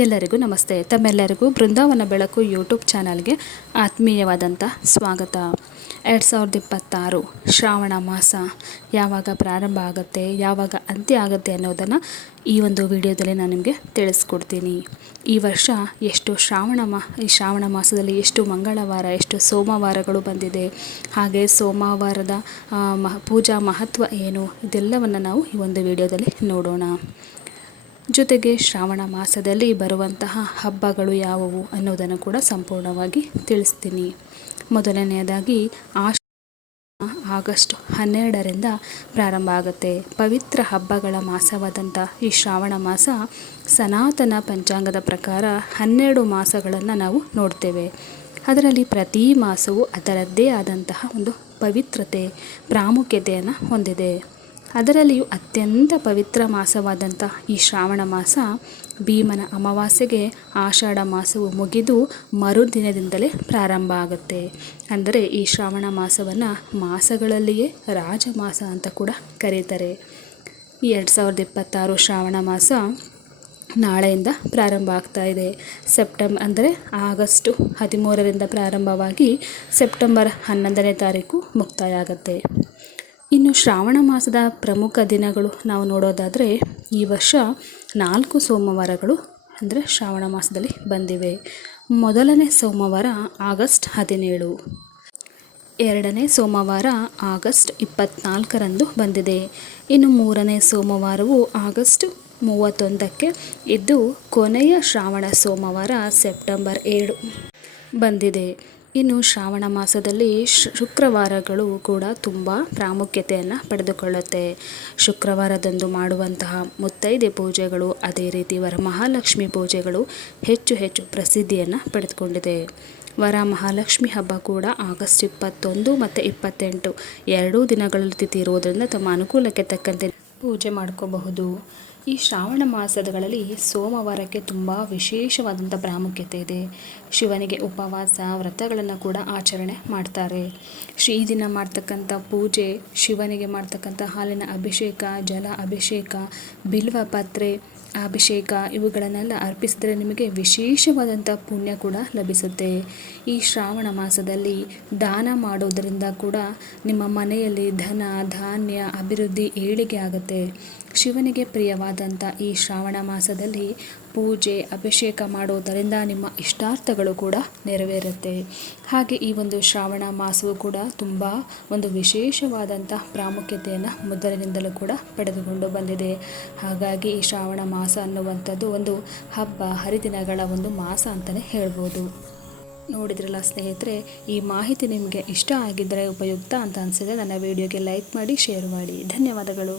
ಎಲ್ಲರಿಗೂ ನಮಸ್ತೆ. ತಮ್ಮೆಲ್ಲರಿಗೂ ಬೃಂದಾವನ ಬೆಳಕು ಯೂಟ್ಯೂಬ್ ಚಾನಲ್ಗೆ ಆತ್ಮೀಯವಾದಂಥ ಸ್ವಾಗತ. 2026 ಶ್ರಾವಣ ಮಾಸ ಯಾವಾಗ ಪ್ರಾರಂಭ ಆಗುತ್ತೆ, ಯಾವಾಗ ಅಂತ್ಯ ಆಗುತ್ತೆ ಅನ್ನೋದನ್ನು ಈ ಒಂದು ವಿಡಿಯೋದಲ್ಲಿ ನಾನು ನಿಮಗೆ ತಿಳಿಸ್ಕೊಡ್ತೀನಿ. ಈ ವರ್ಷ ಎಷ್ಟು ಈ ಶ್ರಾವಣ ಮಾಸದಲ್ಲಿ ಎಷ್ಟು ಮಂಗಳವಾರ, ಎಷ್ಟು ಸೋಮವಾರಗಳು ಬಂದಿದೆ, ಹಾಗೆ ಸೋಮವಾರದ ಪೂಜಾ ಮಹತ್ವ ಏನು, ಇದೆಲ್ಲವನ್ನು ನಾವು ಈ ಒಂದು ವಿಡಿಯೋದಲ್ಲಿ ನೋಡೋಣ. ಜೊತೆಗೆ ಶ್ರಾವಣ ಮಾಸದಲ್ಲಿ ಬರುವಂತಹ ಹಬ್ಬಗಳು ಯಾವುವು ಅನ್ನೋದನ್ನು ಕೂಡ ಸಂಪೂರ್ಣವಾಗಿ ತಿಳಿಸ್ತೀನಿ. ಮೊದಲನೆಯದಾಗಿ ಆಗಸ್ಟ್ 12ರಿಂದ ಪ್ರಾರಂಭ ಆಗುತ್ತೆ. ಪವಿತ್ರ ಹಬ್ಬಗಳ ಮಾಸವಾದಂಥ ಈ ಶ್ರಾವಣ ಮಾಸ ಸನಾತನ ಪಂಚಾಂಗದ ಪ್ರಕಾರ 12 ಮಾಸಗಳನ್ನು ನಾವು ನೋಡ್ತೇವೆ. ಅದರಲ್ಲಿ ಪ್ರತಿ ಮಾಸವು ಅದರದ್ದೇ ಆದಂತಹ ಒಂದು ಪವಿತ್ರತೆ, ಪ್ರಾಮುಖ್ಯತೆಯನ್ನು ಹೊಂದಿದೆ. ಅದರಲ್ಲಿಯೂ ಅತ್ಯಂತ ಪವಿತ್ರ ಮಾಸವಾದಂಥ ಈ ಶ್ರಾವಣ ಮಾಸ ಭೀಮನ ಅಮಾವಾಸ್ಯೆಗೆ ಆಷಾಢ ಮಾಸವು ಮುಗಿದು ಮರುದಿನದಿಂದಲೇ ಪ್ರಾರಂಭ ಆಗುತ್ತೆ. ಅಂದರೆ ಈ ಶ್ರಾವಣ ಮಾಸವನ್ನು ಮಾಸಗಳಲ್ಲಿಯೇ ರಾಜಮಾಸ ಅಂತ ಕೂಡ ಕರೀತಾರೆ. ಈ 2026 ಶ್ರಾವಣ ಮಾಸ ನಾಳೆಯಿಂದ ಪ್ರಾರಂಭ ಆಗ್ತಾ ಇದೆ. ಆಗಸ್ಟ್ 13ರಿಂದ ಪ್ರಾರಂಭವಾಗಿ ಸೆಪ್ಟೆಂಬರ್ 11ನೇ ತಾರೀಕು ಮುಕ್ತಾಯ ಆಗುತ್ತೆ. ಇನ್ನು ಶ್ರಾವಣ ಮಾಸದ ಪ್ರಮುಖ ದಿನಗಳು ನಾವು ನೋಡೋದಾದರೆ, ಈ ವರ್ಷ 4 ಸೋಮವಾರಗಳು ಅಂದರೆ ಶ್ರಾವಣ ಮಾಸದಲ್ಲಿ ಬಂದಿವೆ. ಮೊದಲನೇ ಸೋಮವಾರ ಆಗಸ್ಟ್ 17, ಎರಡನೇ ಸೋಮವಾರ ಆಗಸ್ಟ್ 24ರಂದು ಬಂದಿದೆ. ಇನ್ನು ಮೂರನೇ ಸೋಮವಾರವು ಆಗಸ್ಟ್ 31ಕ್ಕೆ ಇದ್ದು, ಕೊನೆಯ ಶ್ರಾವಣ ಸೋಮವಾರ ಸೆಪ್ಟೆಂಬರ್ 7 ಬಂದಿದೆ. ಇನ್ನು ಶ್ರಾವಣ ಮಾಸದಲ್ಲಿ ಶುಕ್ರವಾರಗಳು ಕೂಡ ತುಂಬ ಪ್ರಾಮುಖ್ಯತೆಯನ್ನು ಪಡೆದುಕೊಳ್ಳುತ್ತೆ. ಶುಕ್ರವಾರದಂದು ಮಾಡುವಂತಹ ಮುತ್ತೈದೆ ಪೂಜೆಗಳು, ಅದೇ ರೀತಿ ವರಮಹಾಲಕ್ಷ್ಮಿ ಪೂಜೆಗಳು ಹೆಚ್ಚು ಪ್ರಸಿದ್ಧಿಯನ್ನು ಪಡೆದುಕೊಂಡಿದೆ. ವರಮಹಾಲಕ್ಷ್ಮಿ ಹಬ್ಬ ಕೂಡ ಆಗಸ್ಟ್ 21 ಮತ್ತು 28 ಎರಡೂ ದಿನಗಳಲ್ಲಿ ತಿಥಿ ಇರುವುದರಿಂದ ತಮ್ಮ ಅನುಕೂಲಕ್ಕೆ ತಕ್ಕಂತೆ ಪೂಜೆ ಮಾಡ್ಕೋಬಹುದು. ಈ ಶ್ರಾವಣ ಮಾಸಗಳಲ್ಲಿ ಸೋಮವಾರಕ್ಕೆ ತುಂಬ ವಿಶೇಷವಾದಂಥ ಪ್ರಾಮುಖ್ಯತೆ ಇದೆ. ಶಿವನಿಗೆ ಉಪವಾಸ ವ್ರತಗಳನ್ನು ಕೂಡ ಆಚರಣೆ ಮಾಡ್ತಾರೆ. ಈ ದಿನ ಮಾಡ್ತಕ್ಕಂಥ ಪೂಜೆ, ಶಿವನಿಗೆ ಮಾಡ್ತಕ್ಕಂಥ ಹಾಲಿನ ಅಭಿಷೇಕ, ಜಲ ಅಭಿಷೇಕ, ಬಿಲ್ವ ಪತ್ರೆ ಅಭಿಷೇಕ ಇವುಗಳನ್ನೆಲ್ಲ ಅರ್ಪಿಸಿದರೆ ನಿಮಗೆ ವಿಶೇಷವಾದಂಥ ಪುಣ್ಯ ಕೂಡ ಲಭಿಸುತ್ತೆ. ಈ ಶ್ರಾವಣ ಮಾಸದಲ್ಲಿ ದಾನ ಮಾಡೋದರಿಂದ ಕೂಡ ನಿಮ್ಮ ಮನೆಯಲ್ಲಿ ಧನ ಧಾನ್ಯ ಅಭಿವೃದ್ಧಿ ಏಳಿಗೆ ಆಗುತ್ತೆ. ಶಿವನಿಗೆ ಪ್ರಿಯವಾದಂಥ ಈ ಶ್ರಾವಣ ಮಾಸದಲ್ಲಿ ಪೂಜೆ ಅಭಿಷೇಕ ಮಾಡೋದರಿಂದ ನಿಮ್ಮ ಇಷ್ಟಾರ್ಥಗಳು ಕೂಡ ನೆರವೇರುತ್ತೆ. ಹಾಗೆ ಈ ಒಂದು ಶ್ರಾವಣ ಮಾಸವು ಕೂಡ ತುಂಬ ಒಂದು ವಿಶೇಷವಾದಂಥ ಪ್ರಾಮುಖ್ಯತೆಯನ್ನು ಮೊದಲಿನಿಂದಲೂ ಕೂಡ ಪಡೆದುಕೊಂಡು ಬಂದಿದೆ. ಹಾಗಾಗಿ ಈ ಶ್ರಾವಣ ಮಾಸ ಅನ್ನುವಂಥದ್ದು ಒಂದು ಹಬ್ಬ ಹರಿದಿನಗಳ ಒಂದು ಮಾಸ ಅಂತಲೇ ಹೇಳ್ಬೋದು. ನೋಡಿದ್ರಲ್ಲ ಸ್ನೇಹಿತರೆ, ಈ ಮಾಹಿತಿ ನಿಮಗೆ ಇಷ್ಟ ಆಗಿದ್ದರೆ, ಉಪಯುಕ್ತ ಅಂತ ಅನಿಸಿದರೆ ನನ್ನ ವಿಡಿಯೋಗೆ ಲೈಕ್ ಮಾಡಿ, ಶೇರ್ ಮಾಡಿ. ಧನ್ಯವಾದಗಳು.